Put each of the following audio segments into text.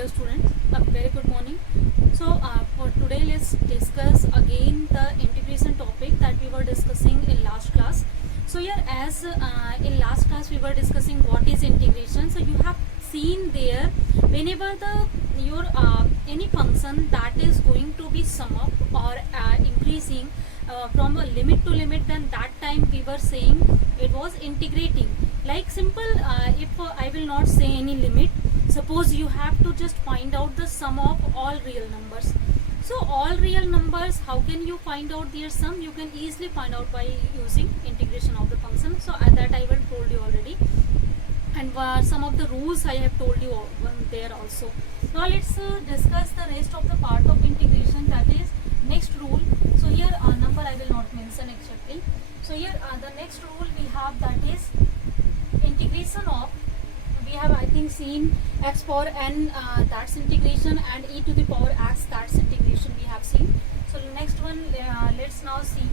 Hello students, a very good morning. For today let's discuss again the integration topic that we were discussing in last class. So here as in last class we were discussing what is integration. So you have seen there whenever your any function that is going to be sum up or increasing from a limit to limit, then that time we were saying it was integrating. Like simple, if I will not say any limit, suppose you have to just find out the sum of all real numbers. So all real numbers, how can you find out their sum? You can easily find out by using integration of the function. So that I will told you already, and some of the rules I have told you there also. Now let's discuss the rest of the part of integration, that is next rule. So here number I will not mention exactly. So here the next rule we have, that is integration of, we have I think seen x power n, that's integration, and e to the power x, that's integration we have seen. So the next one, let's now see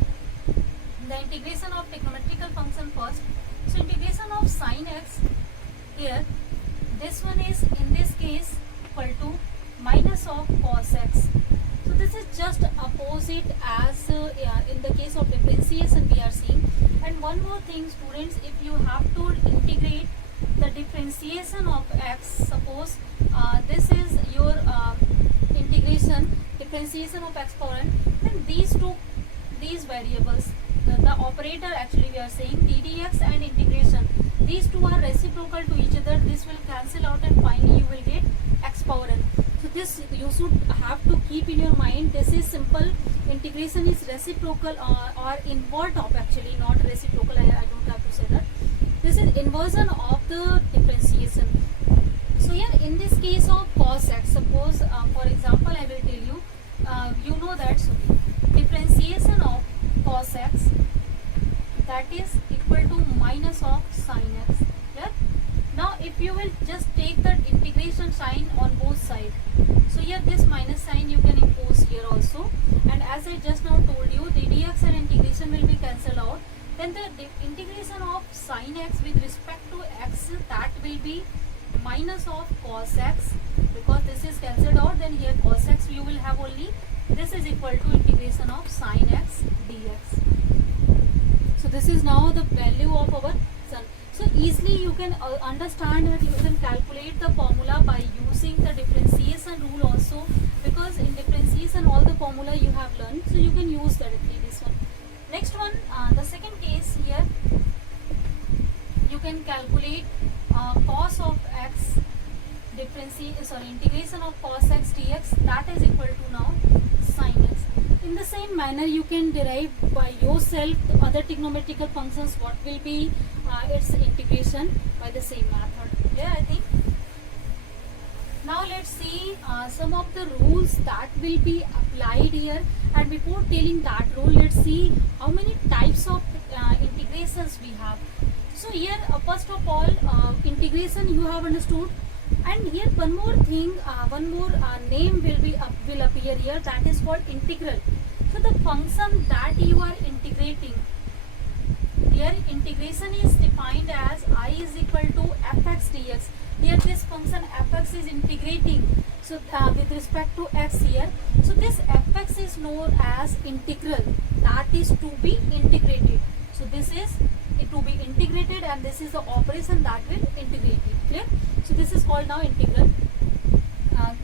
the integration of trigonometrical function first. So integration of sin x, here this one is in this case equal to minus of cos x. So this is just opposite as in the case of differentiation we are seeing. And one more thing students, if you have to integrate the differentiation of x, suppose this is your integration differentiation of x power n, then these variables, the operator actually we are saying ddx and integration, these two are reciprocal to each other. This will cancel out and finally you will get x power n. So this you should have to keep in your mind. This is simple. Integration is reciprocal or invert of, actually not reciprocal, I don't have to say that. This is inversion of the differentiation. So here in this case of cos x, suppose for example I will tell you, you know that differentiation of cos x, that is equal to minus of sin x. Yeah? Now if you will just take the integration sign on both sides, so here this minus sign you can impose here also, and as I just now told you, the dx and integration will be cancelled out. Then the integration of sin x with respect to x, that will be minus of cos x, because this is cancelled out. Then here cos x you will have only, this is equal to integration of sin x dx. So this is now the value of our son. So easily you can understand that you can calculate the formula by using the differentiation rule also, because in differentiation all the formula you have learned, so you can use directly this one. Next one, the second case here, you can calculate cos of x integration of cos x dx, that is equal to now sin x. In the same manner you can derive by yourself other trigonometrical functions, what will be its integration by the same method. Yeah, I think. Now let's see some of the rules that will be applied here, and before telling that rule, let's see how many types of integrations we have. So here first of all, integration you have understood, and here one more thing, one more name will appear here, that is called integral. So the function that you are integrating, here integration is defined as I is equal to fx dx. Here this function fx is integrating, so with respect to x here. So this fx is known as integral, that is to be integrated. So this is to be integrated, and this is the operation that will integrate it. Clear? So this is called now integral.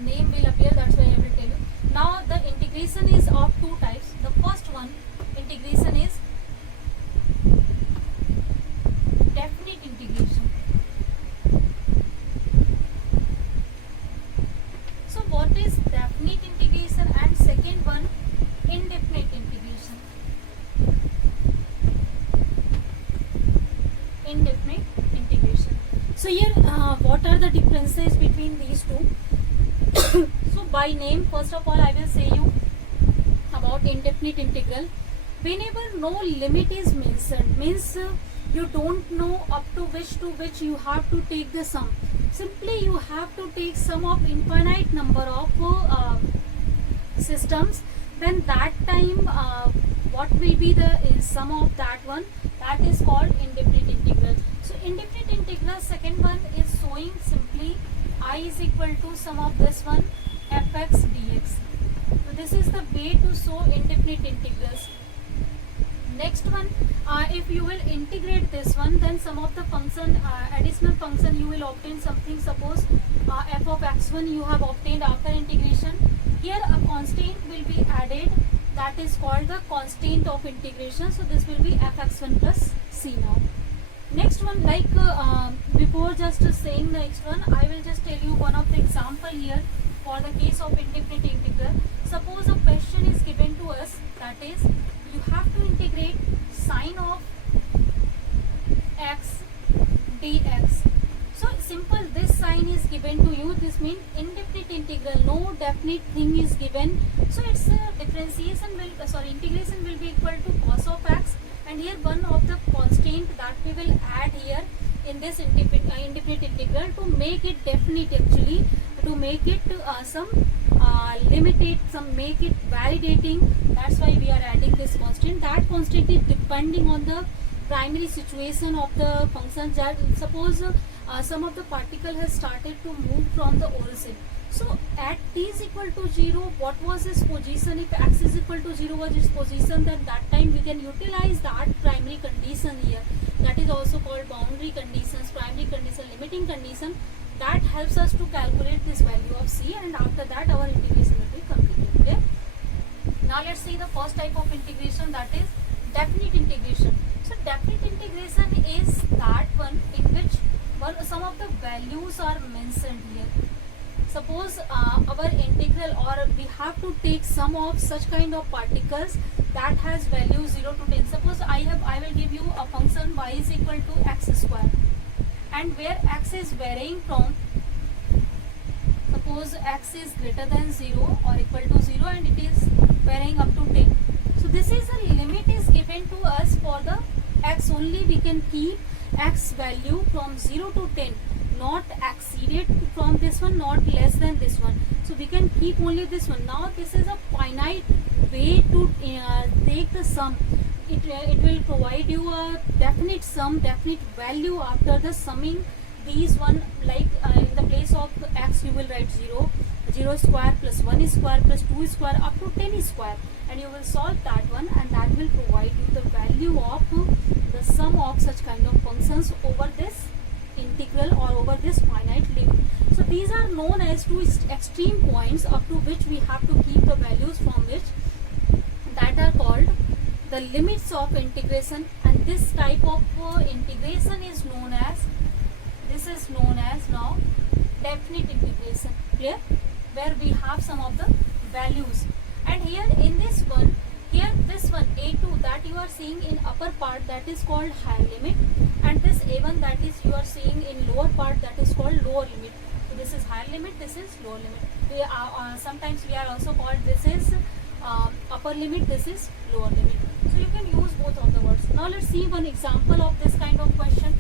Name will appear, that's why I will tell you. Now the integration is of two types. The first one, integration is definite integration. So what is definite integration, and second one, indefinite integration. Indefinite integration. So here what are the differences between these two? So by name, first of all I will say you about indefinite integral. Whenever no limit is mentioned, means you don't know up to which you have to take the sum. Simply you have to take sum of infinite number of systems, then that time what will be the sum of that one, that is called indefinite integral. So indefinite integral, second one is showing simply y is equal to sum of this one fx dx. So this is the way to show indefinite integrals. Next one, if you will integrate this one, then some of the function, additional function, you will obtain something. Suppose f of x1 you have obtained after integration. Here a constant will be added, that is called the constant of integration. So this will be fx1 plus c now. Next one, like before just saying the next one, I will just tell you one of the example here for the case of indefinite integral. Suppose a question is given to us, that is you have to integrate sine of x dx. So simple, this sign is given to you. This means indefinite integral, no definite thing is given. So it's a differentiation will integration will be equal to cos of x, and here one of the constant that we will add here in this indefinite integral to make it definite, actually to make it limited, make it validating. That's why we are adding this constant. That constant is depending on the primary situation of the function. That suppose some of the particle has started to move from the origin. So at t is equal to 0, what was its position? If x is equal to 0 was its position, then that time we can utilize that primary condition here. That is also called boundary conditions, primary condition, limiting condition. That helps us to calculate this value of c, and after that our integration will be completed. Okay? Now let's see the first type of integration, that is definite integration. So definite integration is that one in which some of the values are mentioned here. Suppose our integral, or we have to take sum of such kind of particles that has value 0 to 10. Suppose I will give you a function y is equal to x square, and where x is varying from, suppose x is greater than 0 or equal to 0, and it is varying up to 10. So this is a limit is given to us for the x only. We can keep x value from 0 to 10, not exceeded from this one, not less than this one. So we can keep only this one. Now this is a finite way to take the sum. It will provide you a definite sum, definite value after the summing these one. Like in the place of x you will write 0 square plus 1 square plus 2 square up to 10 square, and you will solve that one, and that will provide you the value of the sum of such kind of functions over this integral or over this finite limit. So these are known as two extreme points up to which we have to keep the values from which, that are called the limits of integration. And this type of integration is known as, now definite integration. Clear? Where we have some of the values, and here in this one, this one a2 that you are seeing in upper part, that is called higher limit, and this a1 that is you are seeing in lower part, that is called lower limit. So this is higher limit, this is lower limit. We are sometimes we are also called, this is upper limit, this is lower limit. So you can use both of the words. Now let's see one example of this kind of question.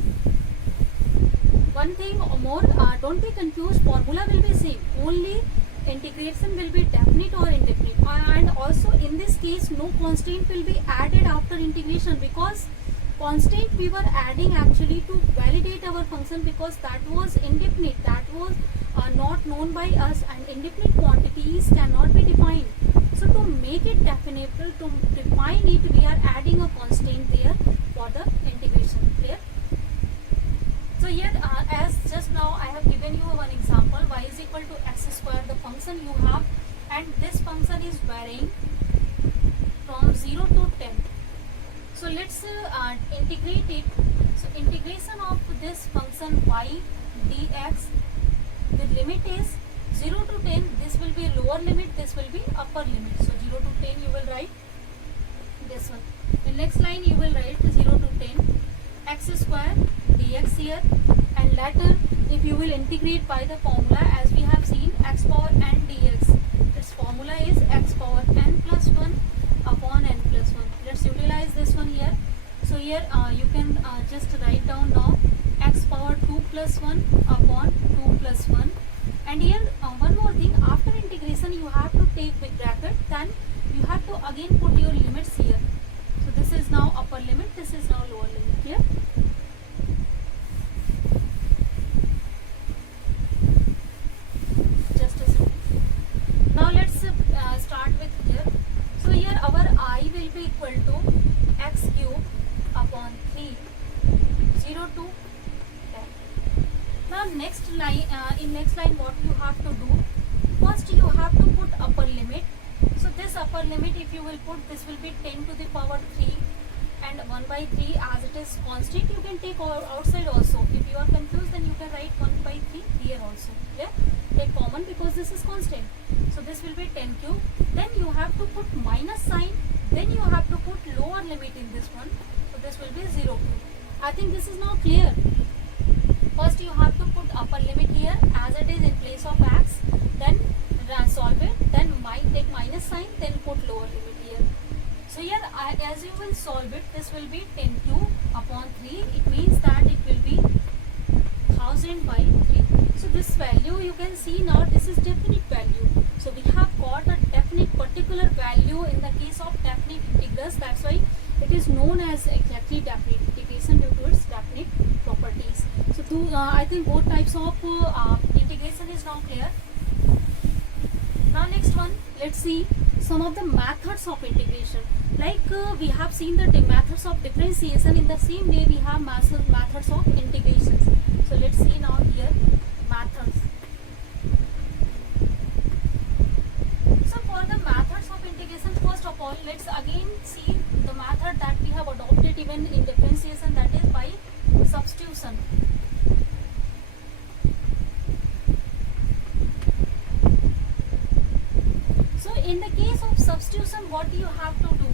One thing or more, don't be confused, formula will be same, only integration will be definite or indefinite, and also in this case no constant will be added after integration, because constant we were adding actually to validate our function, because that was indefinite, that was not known by us, and indefinite quantities cannot be defined. So to make it definite, to define it, we are adding a constant there for the integration. Clear? So here as just now I have given you one example, y is equal to x square, the function you have, and this function is varying from 0 to 10. So let's integrate it. So integration of this function y dx, the limit is 0 to 10, this will be lower limit, this will be upper limit. So 0 to 10 you will write this one. The next line you will write 0 to 10 x square dx here, and later if you will integrate by the formula, as we have seen, x power n dx, its formula is x power n plus 1 upon n plus 1. Let's utilize this one here. So here you can just write down now x power 2 plus 1 upon 2 plus 1. And here one more thing, after integration you have to take with bracket, then you have to again put your limits here. So this is now upper limit, this is now lower limit. Here 0 to 10. Now next line, in next line what you have to do, first you have to put upper limit. So this upper limit, if you will put, this will be 10 to the power 3 and 1 by 3 as it is constant. You can take outside also. If you are confused, then you can write 1 by 3 here also. Yeah, take common because this is constant. So this will be 10 cube. Then you have to put minus sign. Then you have to put lower limit in this one. So this will be 0 cube. I think this is now clear. First you have to put upper limit here as it is in place of x. Then solve it. Then take minus sign. Then put lower limit here. So here as you will solve it, this will be 10 cube upon 3. It means that it will be 1000 by 3. So this value you can see now, this is definite value. So we have got a definite particular value in the case of definite integrals. That's why it is known as exactly definite integration due to its definite properties. So I think both types of integration is now clear. Now next one, let's see some of the methods of integration. Like we have seen the methods of differentiation, in the same way we have methods of integrations. So let's see now here methods. So for the methods of integration, first of all, let's again see the method that we have adopted even in differentiation, that is by substitution. So in the case of substitution, what you have to do?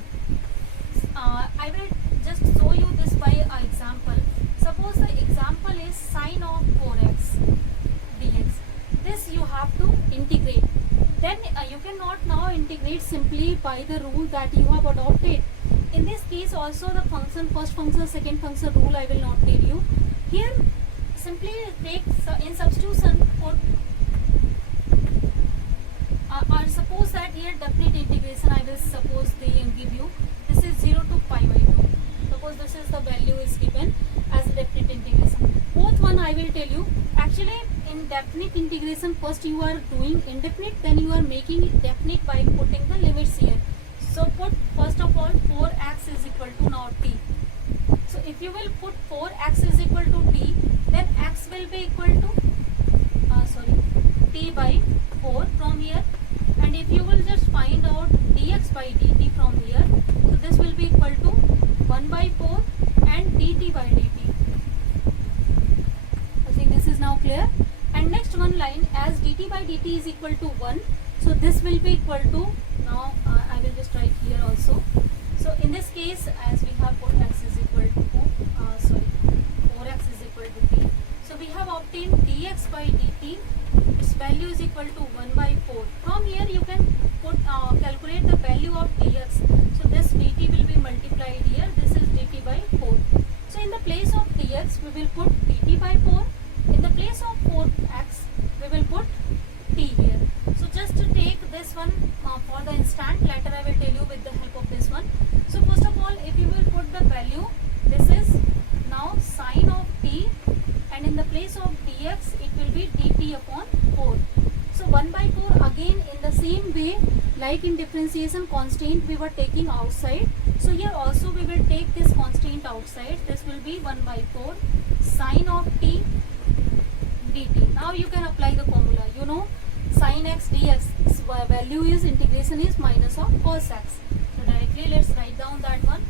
I will just show you this by an example. Suppose the example is sine of 4x dx. This you have to integrate. Then you cannot now integrate simply by the rule that you have adopted. In this case also the function, first function, second function rule I will not tell you. Here simply take in substitution put or suppose that here definite integration I will suppose they give you. This is 0 to pi by 2. Suppose this is the value is given as a definite integration. Both one I will tell you. Actually in definite integration, first you are doing indefinite, then you are making it definite by putting the limits here. So put first of all 4x is equal to now t. So if you will put 4x is equal to t, then x will be equal to t by 4 from here. And if you will just find out dx by dt from here, so this will be equal to 1 by 4 and dt by dt. I think this is now clear. And next one line, as dt by dt is equal to 1, so this will be equal to, now I will just write here also. So in this case, as we have put x is equal to 4x is equal to t. So we have obtained dx by dt, its value is equal to 1 by 4. From here you can put calculate the value of dx. So this dt will be multiplied here, this is dt by 4. So in the place of dx we will put dt by 4. In the place of 4x we will put t here. So just to take this one for the instant, later I will tell you with the help of this one. So first of all, if you will put the value, this is now sine of t, and in the place of dx it will be dt upon 4. So 1 by 4 again in the same way like in differentiation, constant we were taking outside. So here also we will take this constant outside. This will be 1 by 4 sine of t dt. Now you can apply the formula. You know sin x dx value is integration is minus of cos x. So directly let's write down that one.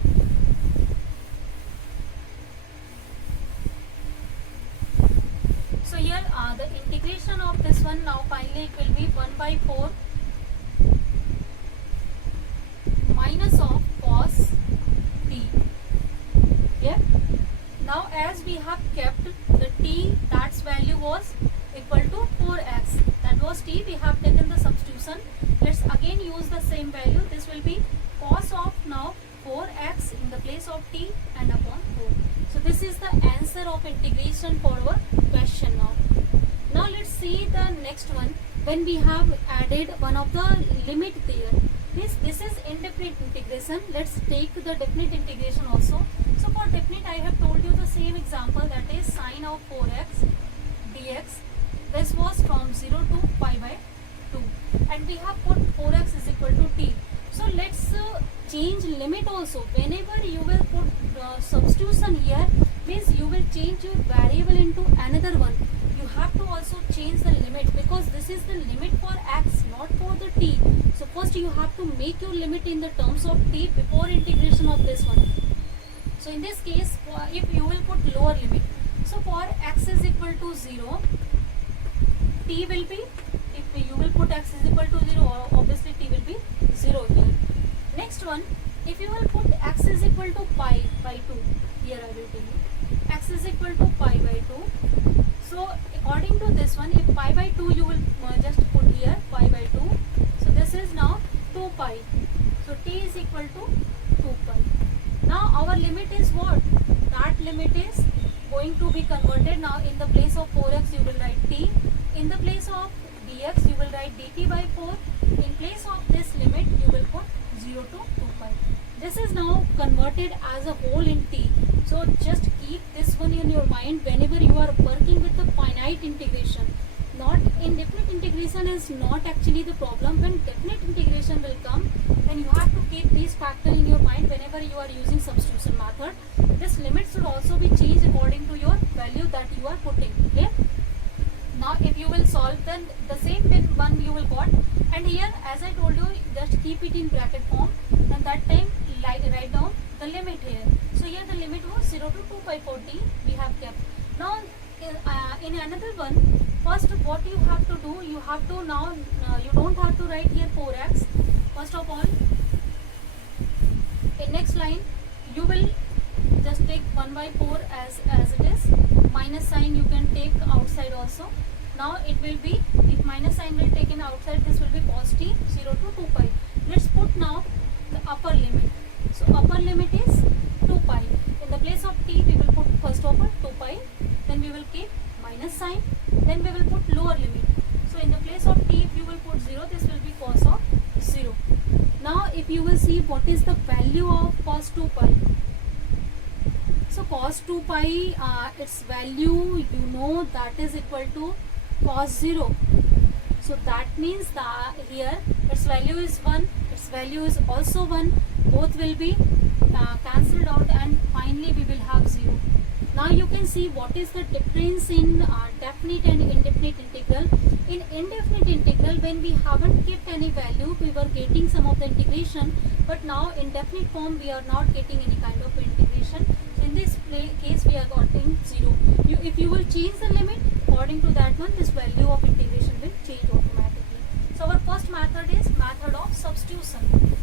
So here the integration of this one, now finally it will be 1 by 4 minus of cos t. Yeah. Now as we have kept the t, that's value was equal to 4x, that was t, we have taken the substitution. Let's again use the same value. This will be cos of now 4x in the place of t and upon 4. So this is the answer of integration for our question now. Now let's see the next one. When we have added one of the limit there, this is indefinite integration. Let's take the definite integration also. So for definite I have told you the same example, that is sine of 4x dx. This was from 0 to pi by 2 and we have put 4x is equal to t. So let's change limit also. Whenever you will put substitution here, means you will change your variable into another one. You have to also change the limit, because this is the limit for x, not for the t. So first you have to make your limit in the terms of t before integration of this one. So in this case, if you will put lower limit, so for x is equal to 0, t will be, if you will put x is equal to 0, obviously t will be 0 here. Next one, if you will put x is equal to pi by 2, here I will tell you, x is equal to pi by 2. So according to this one, if pi by 2 you will just put here pi by 2. So this is now 2 pi. So t is equal to 2 pi. Now our limit is what? That limit is going to be converted. Now in the place of 4x you will write t. In the place of dx you will write dt by 4. In place of this limit you will put 0 to 2 pi. This is now converted as a whole in t. So just keep this one in your mind whenever you are working with the finite integration. Not indefinite integration is not actually the problem. When definite integration will come, then you have to keep these factors in your mind whenever you are using substitution method. This limit should also be changed according to your value that you are putting. Okay. Now if you will solve, then the same one you will got, and here as I told you, just keep it in bracket form, and that time write down the limit here. So here the limit was 0 to 2 pi 4t we have kept. Now in another one, first what you have to do, you have to now, you don't have to write here 4x. First of all, in next line you will just take 1 by 4 as it is. Minus sign you can take outside also. Now it will be, if minus sign will taken outside, this will be cos t 0 to 2 pi. Let's put now the upper limit. So upper limit is 2 pi. In the place of t we will put first of all 2 pi, then we will keep minus sign, then we will put lower limit. So in the place of t if you will put 0, this will be cos of 0. Now if you will see what is the value of cos 2 pi. So cos 2 pi, its value you know that is equal to cos 0. So that means that here its value is 1, its value is also 1, both will be cancelled out, and finally we will have 0. Now you can see what is the difference in definite and indefinite integral. In indefinite integral, when we haven't kept any value, we were getting some of the integration, but now in definite form we are not getting any kind of integration. So in this case we are getting 0. If you will change the limit according to that one, this value of integration will change automatically. So our first method is method of substitution.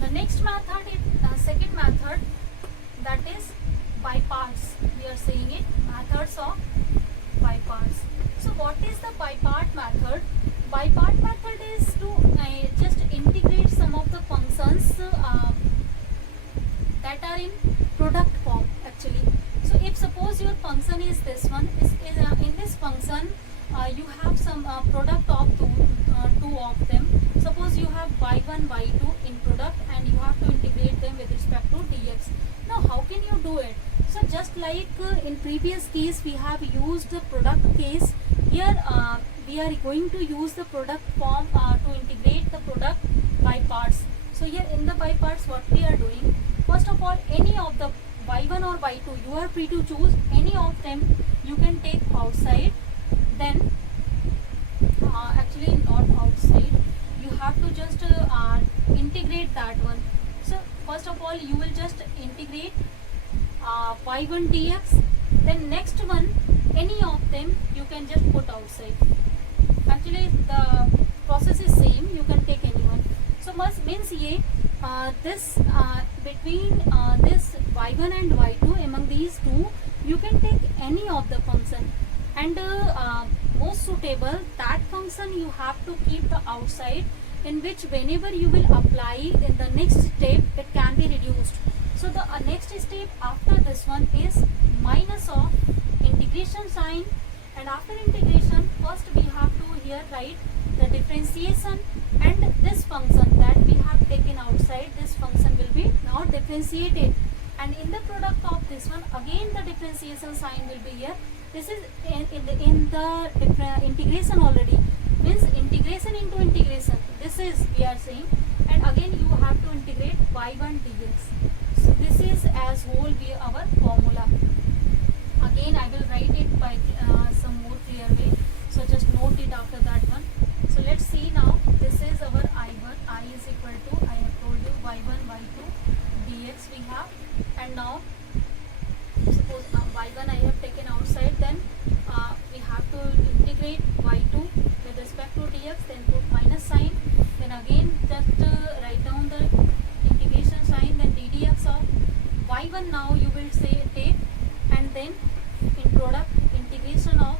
The next method is second method, that is by parts. We are saying it methods of by parts. So what is the by part method? By part method is to just integrate some of the functions that are in product form actually. So if suppose your function is this one, in this function you have some product of two of them. Suppose you have y1, y2 in product, and you have to integrate them with respect to dx. Now how can you do it? So just like in previous case we have used the product case, here we are going to use the product form to integrate the product by parts. So here in the by parts what we are doing, first of all any of the y1 or y2 you are free to choose any of them, you can take outside, then actually not outside, you have to just integrate that one. So first of all you will just integrate y1 dx, then next one any of them you can just put outside. Actually the process is same, you can take anyone. So means ye this between this y1 and y2, among these two you can take any of the function, and most suitable that function you have to keep the outside, in which whenever you will apply in the next step it can be reduced. So the next step after this one is minus of integration sign, and after integration first we have to here write the differentiation, and this function that we have taken outside, this function will be now differentiated, and in the product of this one again the differentiation sign will be here. This is in the integration already, means integration into integration, this is we are saying, and again you have to integrate y1 dx. So this is as whole be our formula. Again I will write it by some more clear way, so just note it after that one. So let's see now. This is our I1. I is equal to, I have told you, y1 y2 dx we have, and now suppose y1 I have taken outside, then we have to integrate y2 with respect to dx, then put minus sign, then again just write down the integration sign, then ddx of y1 now you will say take, and then in product integration of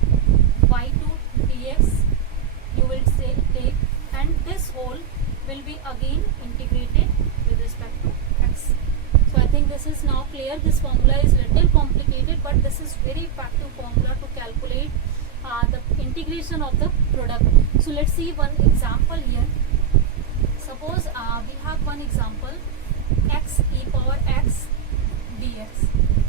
y2 dx you will say take, and this whole will be again integrated with respect to x. So I think this is now clear. This formula is little complicated, but this is very effective formula to calculate the integration of the product. So let's see one example here. Suppose we have one example, x e power x dx.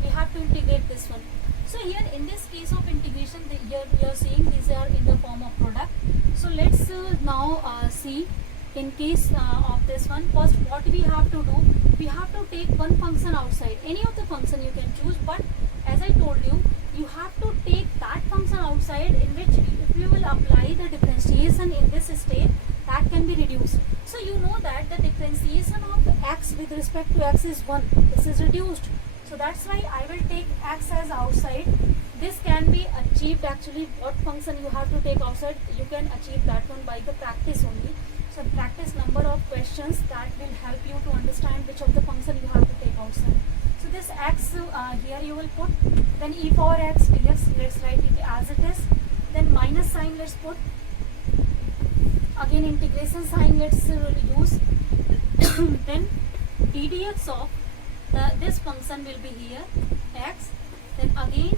We have to integrate this one. So here in this case of integration, here we are seeing these are in the form of product. So let's now see in case of this one. First what we have to do, we have to take one function outside. Any of the function you can choose, but as I told you, you have to take that function outside in which if you will apply the differentiation in this state, that can be reduced. So you know that the differentiation of x with respect to x is 1. This is reduced. So that's why I will take x as outside. This can be achieved actually. What function you have to take outside, you can achieve that one by the practice only. So practice number of questions that will help you to understand which of the function you have to take outside. So this x here you will put, then e power x dx, let's write it as it is, then minus sign let's put, again integration sign let's use, then ddx of this function will be here x, then again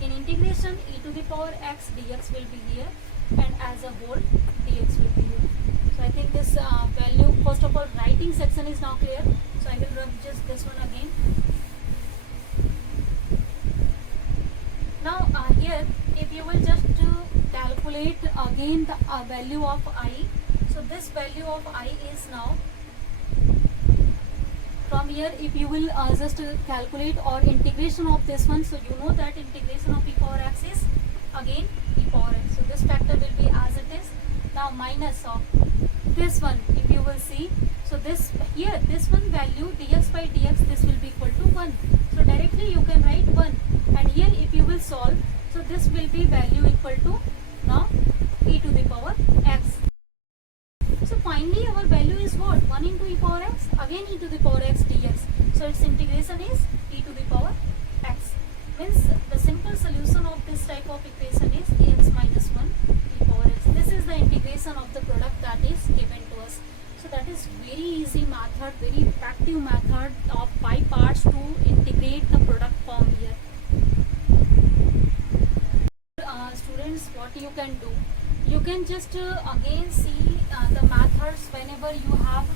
in integration e to the power x dx will be here, and as a whole dx will be here. So I think this value, first of all writing section is now clear, so I will rub just this one again. Now here if you will just calculate again the value of I, so this value of I is now from here, if you will just calculate or integration of this one, so you know that integration of e power x is again e power x, so this factor will be as it is. Now minus of this one, if you will see, so this here, this one value dx by dx, this will be equal to 1, so directly you can write 1, and here if you will solve, so this will be value equal to now e to the power x. So finally our value is what? 1 into e power x, again e to the power x dx. So its integration is e to the power x. Means the simple solution of this type of equation is ax minus 1 e power x. This is the integration of the product that is given to us. So that is very easy method, very effective method of by parts to integrate the product form here. Students, what you can do, you can just again see the methods whenever you have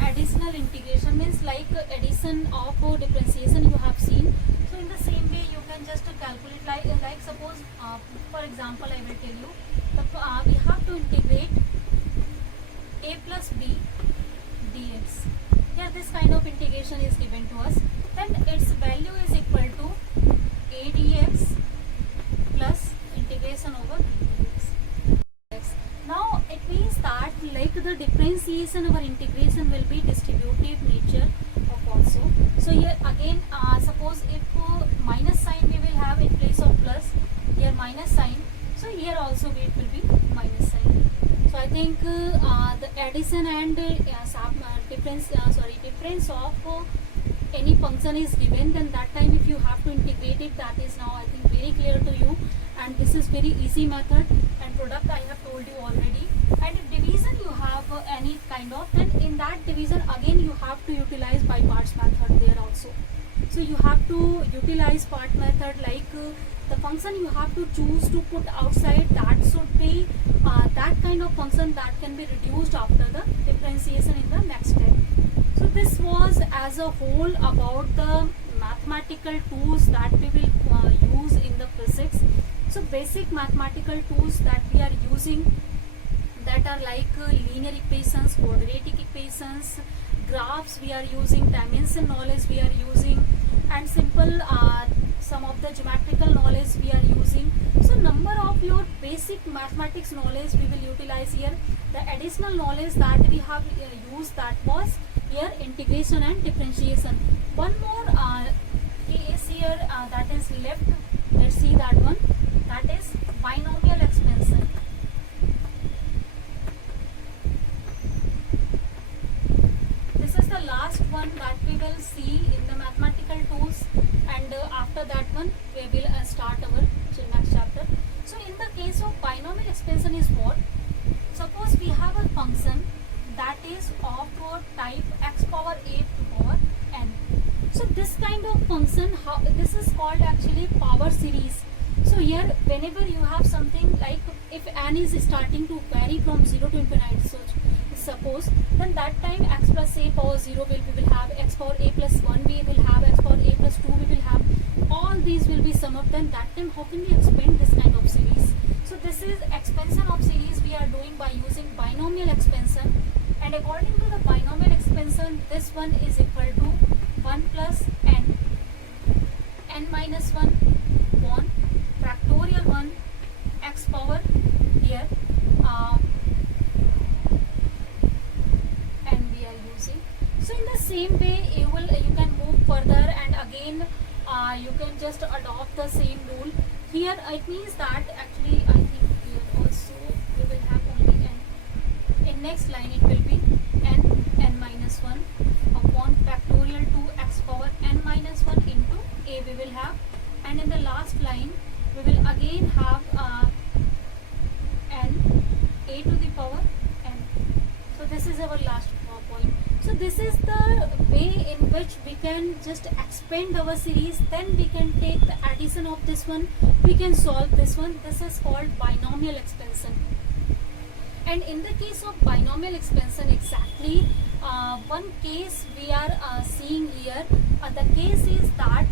additional integration, means like addition of differentiation you have seen. So in the same way you can just calculate like suppose for example I will tell you we have to integrate a plus b dx. Here this kind of integration is given to us, then its value is equal to a dx plus integration over b dx. Now it means that like the differentiation or integration will be distributive nature of also. So here again suppose if minus sign we will have in place of plus, here minus sign, so here also it will be minus sign. So I think the addition and difference of any function is given, then that time if you have to integrate it, that is now I think very clear to you, and this is very easy method. And product I have told you already, and if division you have any kind of, then in that division again you have to utilize by parts method there also. So you have to utilize part method, like the function you have to choose to put outside, that should be that kind of function that can be reduced after the differentiation in the next step. So this was as a whole about the mathematical tools that we will use in the physics. So basic mathematical tools that we are using, that are like linear equations, quadratic equations, graphs we are using, dimension knowledge we are using, and simple some of the geometrical knowledge we are using. So number of your basic mathematics knowledge we will utilize here. The additional knowledge that we have used, that was here integration and differentiation. One more case here that is left. Let's see that one. That is binomial expansion. This is the last one that we will see in the mathematical tools, and after that one we will start our next chapter. So in the case of binomial expansion is what? Suppose we have a function that is of type x power a to power n. So this kind of function, this is called actually power series. So here whenever you have something like, if n is starting to vary from 0 to infinite, so suppose, then that time x plus a power 0 we will have, x power a plus 1 we will have, x power a plus 2 we will have, all these will be sum up. Then that time how can we expand this kind of series? So this is expansion of series we are doing by using binomial expansion, and according to the binomial expansion, this one is equal to 1 plus n minus 1 1 factorial 1 x power here and we are using. So in the same way you can move further, and again you can just adopt the same rule. Here it means that actually I think here also we will have only n. In next line it will be n minus 1 upon factorial 2 x power n minus 1 into a we will have, and in the last line we will again have n a to the power n. So this is our last point. So this is the way in which we can just expand our series. Then we can take the addition of this one, we can solve this one. This is called binomial expansion. And in the case of binomial expansion, exactly one case we are seeing here. The case is that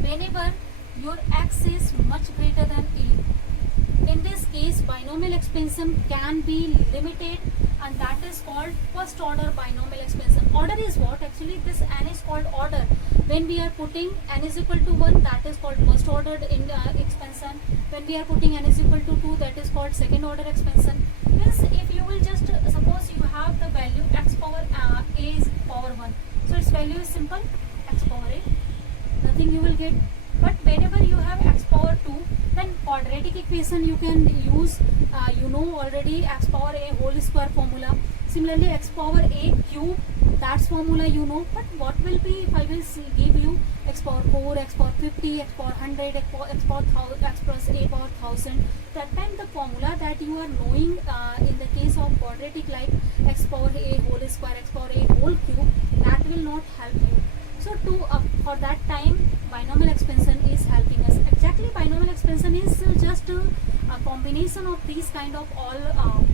whenever your x is much greater than a, in this case binomial expansion can be limited, and that is called first order binomial expansion. Order is what? Actually this n is called order. When we are putting n is equal to 1, that is called first order in expansion. When we are putting n is equal to 2, that is called second order expansion. Means if you will just suppose you have the value x power a is power 1, so its value is simple x power a, nothing you will get. But whenever you have x power 2, then quadratic equation you can use, you know already, x power a whole square formula. Similarly x power a cube, that's formula you know. But what will be if I will give you x power 4, x power 50, x power 100, x power 1000, x plus a power 1000, that time the formula that you are knowing in the case of quadratic like x power a whole square, x power a whole cube, that will not help you. So for that time binomial expansion is helping us. Exactly binomial expansion is just a combination of these kind of all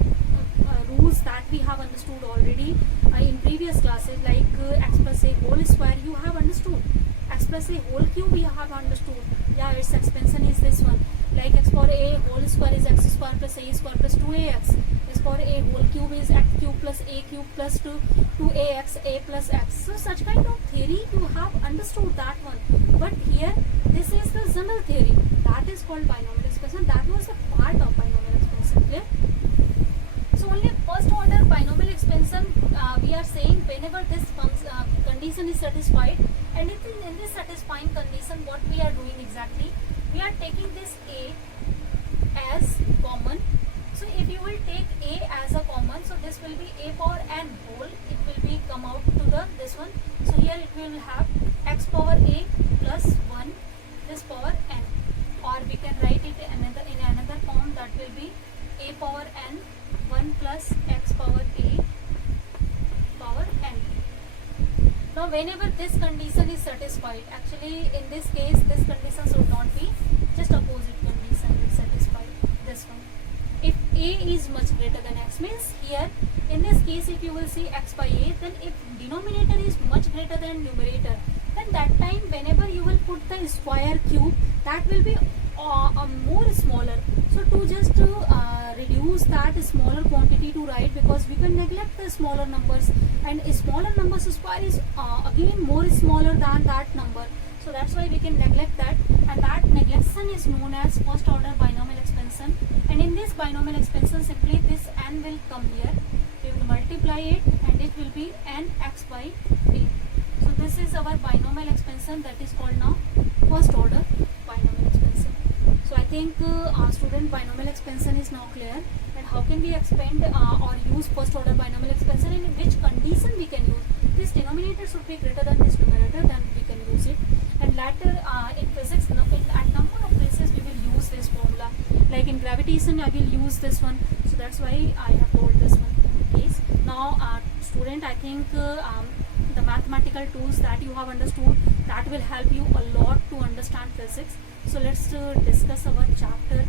rules that we have understood already in previous classes, like x plus a whole square you have understood, x plus a whole cube you have understood, yeah, its expansion is this one. Like x power a whole square is x square plus a square plus 2ax, x power a whole cube is x cube plus a cube plus 2ax a plus x. So such kind of theory you have understood that one. But here this is the general theory, that is called binomial expansion. That was a part of binomial expansion. Clear? So only first order binomial expansion we are saying whenever this condition is satisfied, and in this satisfying condition what we are doing exactly, we are taking this a as common. So if you will take a as a common, so this will be a power n whole, it will be come out to the this one. So here it will have x power a plus 1 this power n, or we can write it in another form, that will be a power n 1 plus x power a power n. Now whenever this condition is satisfied, actually in this case this condition should not be, just opposite condition will satisfy this one. If a is much greater than x, means here in this case if you will see x by a, then if denominator is much greater than numerator, then that time whenever you will put the square cube, that will be more smaller. So to just reduce that smaller quantity to write, because we can neglect the smaller numbers, and a smaller number square is again more smaller than that number. So that's why we can neglect that, and that neglection is known as first order binomial expansion. And in this binomial expansion, simply this n will come here, we will multiply it, and it will be nx by 3. So this is our binomial expansion, that is called now first order binomial expansion. So I think student, binomial expansion is now clear, and how can we expand or use first order binomial expansion, and in which condition we can use. This denominator should be greater than this numerator, then we can use it. And later in physics, at number of places we will use this formula. Like in gravitation, I will use this one. So that's why I have told this one. Yes. Now, student, I think the mathematical tools that you have understood, that will help you a lot to understand physics. So let's discuss our chapter